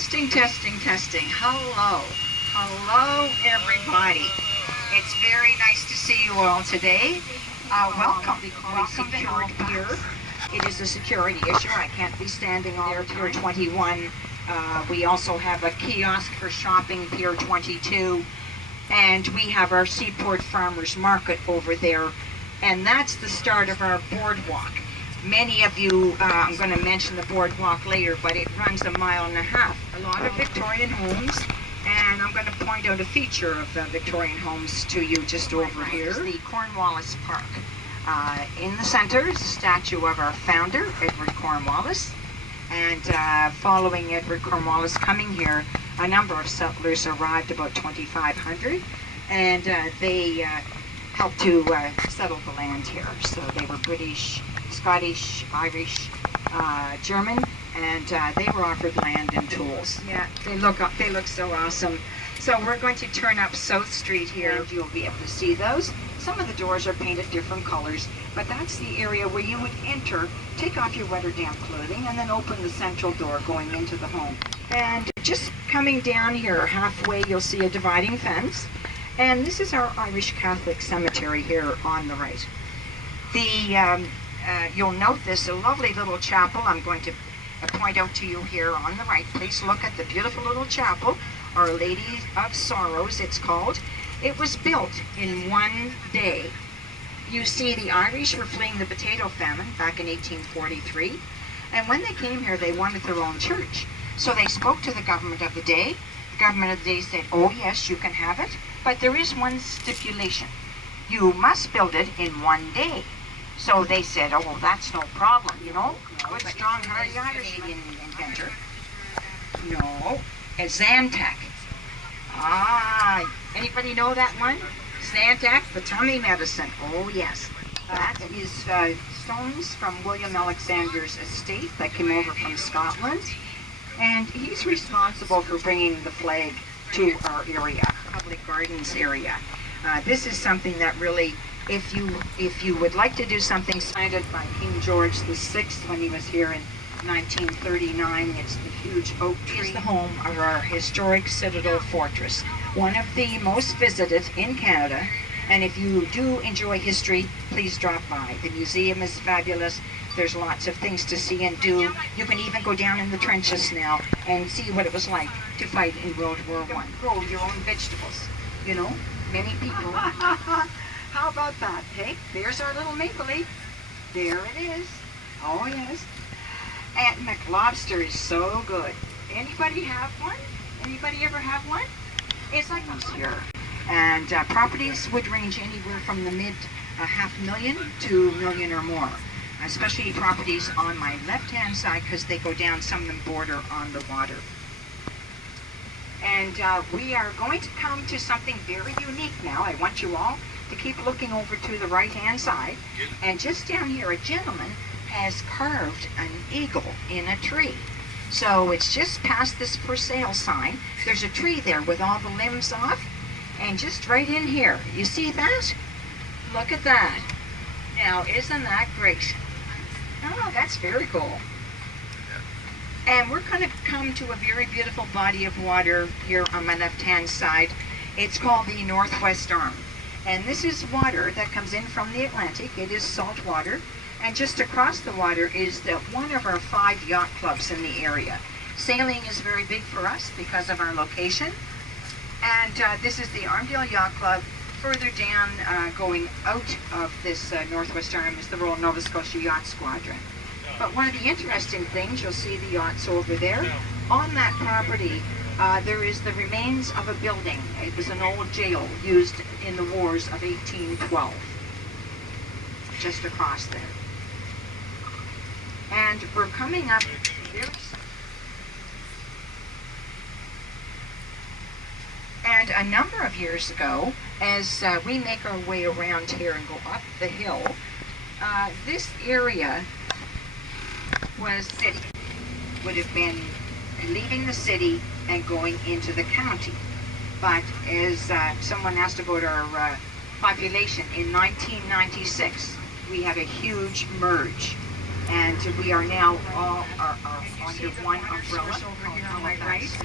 Testing, testing, testing. Hello. Hello, everybody. It's very nice to see you all today. Welcome. Welcome to Halifax. It is a security issue. I can't be standing there. Pier 21. We also have a kiosk for shopping, Pier 22. And we have our Seaport Farmers Market over there. And that's the start of our boardwalk. Many of you, I'm going to mention the boardwalk later, but it runs 1.5 miles. A lot of Victorian homes, and I'm going to point out a feature of the Victorian homes to you just over here. The Cornwallis Park. In the center is a statue of our founder, Edward Cornwallis, and following Edward Cornwallis coming here, a number of settlers arrived, about 2,500, and they helped to settle the land here. So they were British, Scottish, Irish, German, and they were offered land and tools. Yeah, they look so awesome. So we're going to turn up South Street here, and you'll be able to see those. Some of the doors are painted different colors, but that's the area where you would enter, take off your wet or damp clothing, and then open the central door going into the home. And just coming down here halfway, you'll see a dividing fence. And this is our Irish Catholic cemetery here on the right. You'll note this a lovely little chapel. I'm going to point out to you here on the right. Please look at the beautiful little chapel, Our Lady of Sorrows, it's called. It was built in one day. You see, the Irish were fleeing the potato famine back in 1843. And when they came here, they wanted their own church. So they spoke to the government of the day. The government of the day said, oh yes, you can have it. But there is one stipulation. You must build it in one day. So they said, oh, that's no problem, you know. Good, strong, hardy Irish inventor. No, a Zantac. Ah, anybody know that one? Zantac, the tummy medicine. Oh, yes. That is stones from William Alexander's estate that came over from Scotland. And he's responsible for bringing the flag to our area, public gardens area. This is something that really, if you would like to do something cited by King George VI when he was here in 1939, it's the huge oak tree. It's the home of our historic Citadel Fortress, one of the most visited in Canada. And if you do enjoy history, please drop by. The museum is fabulous. There's lots of things to see and do. You can even go down in the trenches now and see what it was like to fight in World War I. Grow your own vegetables, you know, many people. How about that, hey? There's our little maple leaf. There it is. Oh, yes. And McLobster is so good. Anybody have one? Anybody ever have one? It's like this here. And properties would range anywhere from the mid $500,000 to $1 million or more. Especially properties on my left-hand side, because they go down, some of them border on the water. And we are going to come to something very unique now. I want you all to keep looking over to the right-hand side. And just down here, a gentleman has carved an eagle in a tree. So it's just past this for sale sign. There's a tree there with all the limbs off. And just right in here, you see that? Look at that. Now, isn't that great? Oh, that's very cool. And we're going to come to a very beautiful body of water here on my left-hand side. It's called the Northwest Arm. And this is water that comes in from the Atlantic. It is salt water. And just across the water is one of our 5 yacht clubs in the area. Sailing is very big for us because of our location. And this is the Armdale Yacht Club. Further down, going out of this Northwest Arm, is the Royal Nova Scotia Yacht Squadron. But one of the interesting things, you'll see the yachts over there. On that property, there is the remains of a building. It was an old jail used in the wars of 1812. Just across there. And we're coming up very soon. And a number of years ago, as we make our way around here and go up the hill, this area was city. Would have been leaving the city and going into the county. But as someone asked about our population, in 1996, we had a huge merge. And we are now all are under one umbrella called Halifax.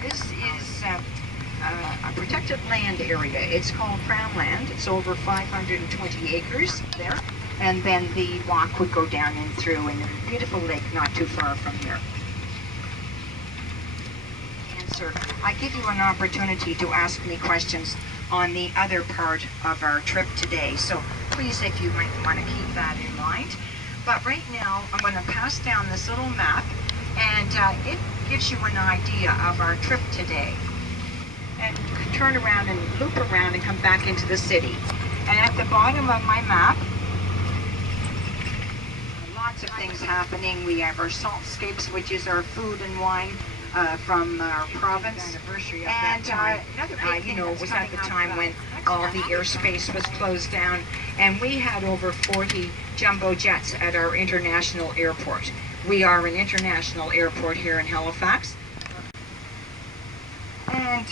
This is a protected land area. It's called Crown Land. It's over 520 acres there. And then the walk would go down and through in a beautiful lake not too far from here. Answer. I give you an opportunity to ask me questions on the other part of our trip today. So please, if you might want to keep that in mind. But right now, I'm going to pass down this little map, and it gives you an idea of our trip today. And turn around and loop around and come back into the city. And at the bottom of my map, lots of things happening. We have our saltscapes, which is our food and wine from our province. And you know, it was at the time when all the airspace was closed down, and we had over 40 jumbo jets at our international airport. We are an international airport here in Halifax. And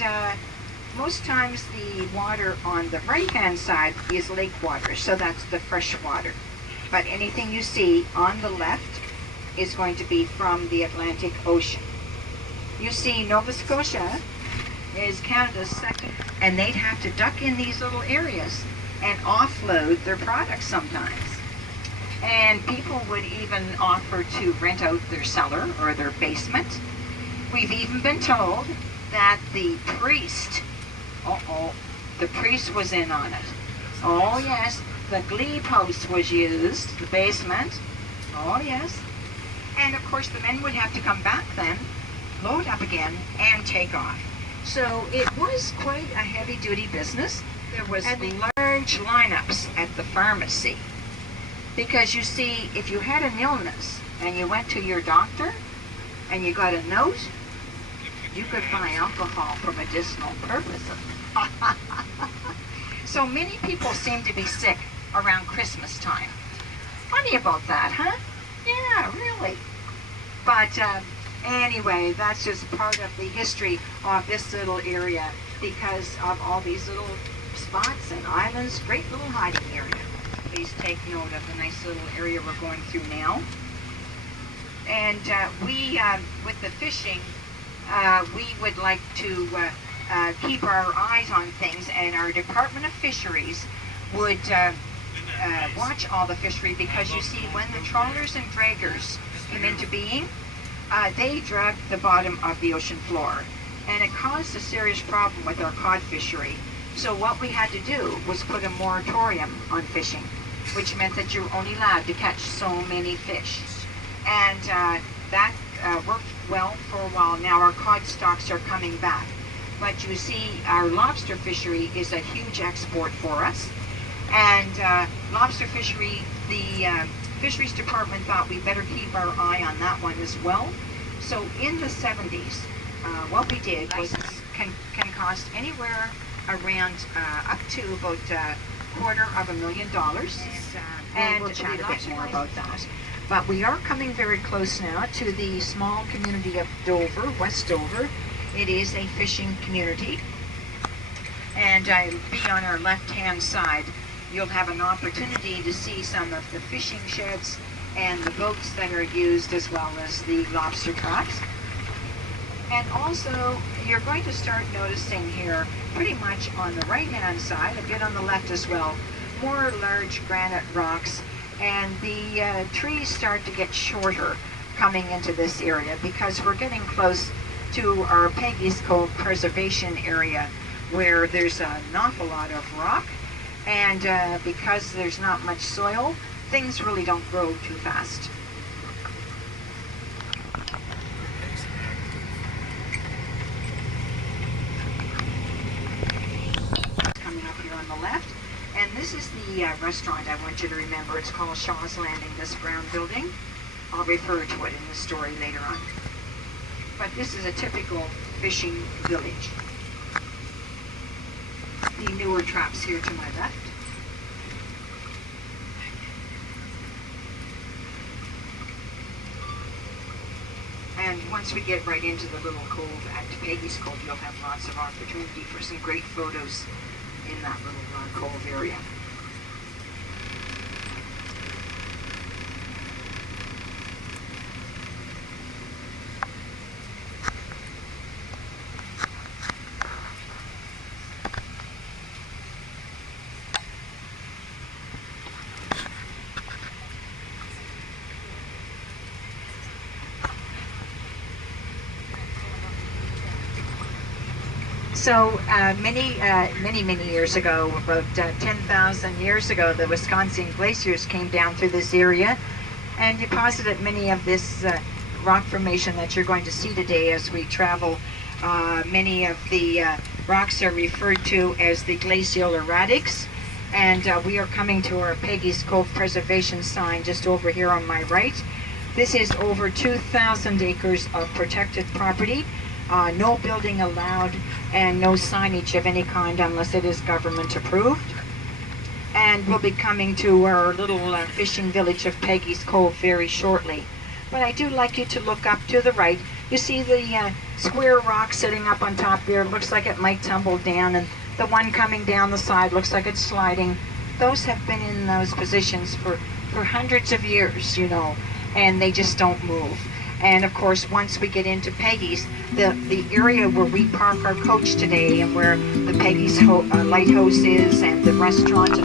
most times the water on the right-hand side is lake water, so that's the fresh water. But anything you see on the left is going to be from the Atlantic Ocean. You see, Nova Scotia is Canada's second, and they'd have to duck in these little areas and offload their products sometimes. And people would even offer to rent out their cellar or their basement. We've even been told that the priest, the priest was in on it. Oh yes, the glee post was used, the basement. Oh yes. And of course the men would have to come back then, load up again, and take off. So it was quite a heavy-duty business. There was large lineups at the pharmacy. Because you see, if you had an illness and you went to your doctor and you got a note, you could buy alcohol for medicinal purposes. So many people seem to be sick around Christmas time. Funny about that, huh? Yeah, really. But anyway, that's just part of the history of this little area because of all these little spots and islands. Great little hiding area. Please take note of the nice little area we're going through now. And we, with the fishing, we would like to keep our eyes on things, and our Department of Fisheries would watch all the fishery because you see when the trawlers and draggers come into being, they drag the bottom of the ocean floor, and it caused a serious problem with our cod fishery. So what we had to do was put a moratorium on fishing, which meant that you're only allowed to catch so many fish. And that worked well for a while. Now our cod stocks are coming back. But you see, our lobster fishery is a huge export for us. And lobster fishery, the Fisheries Department thought we better keep our eye on that one as well. So in the 70s, what we did was can cost anywhere around up to about $250,000. And we'll chat a bit more about that. But we are coming very close now to the small community of Dover, West Dover. It is a fishing community. And be on our left-hand side, you'll have an opportunity to see some of the fishing sheds and the boats that are used, as well as the lobster traps. And also, you're going to start noticing here, pretty much on the right-hand side, a bit on the left as well, more large granite rocks, and the trees start to get shorter coming into this area because we're getting close to our Peggys Cove preservation area, where there's an awful lot of rock, and because there's not much soil, things really don't grow too fast. Coming up here on the left, and this is the restaurant I want you to remember. It's called Jacques Landing, this brown building. I'll refer to it in the story later on. But this is a typical fishing village. The newer traps here to my left. And once we get right into the little cove at Peggys Cove, you'll have lots of opportunity for some great photos in that little cove area. So many years ago, about 10,000 years ago, the Wisconsin glaciers came down through this area and deposited many of this rock formation that you're going to see today as we travel. Many of the rocks are referred to as the glacial erratics, and we are coming to our Peggys Cove preservation sign just over here on my right. This is over 2,000 acres of protected property. No building allowed and no signage of any kind unless it is government approved. And we'll be coming to our little fishing village of Peggys Cove very shortly. But I do like you to look up to the right. You see the square rock sitting up on top there. It looks like it might tumble down, and the one coming down the side looks like it's sliding. Those have been in those positions for hundreds of years, you know, and they just don't move. And of course, once we get into Peggys, the area where we park our coach today and where the Peggys lighthouse is and the restaurant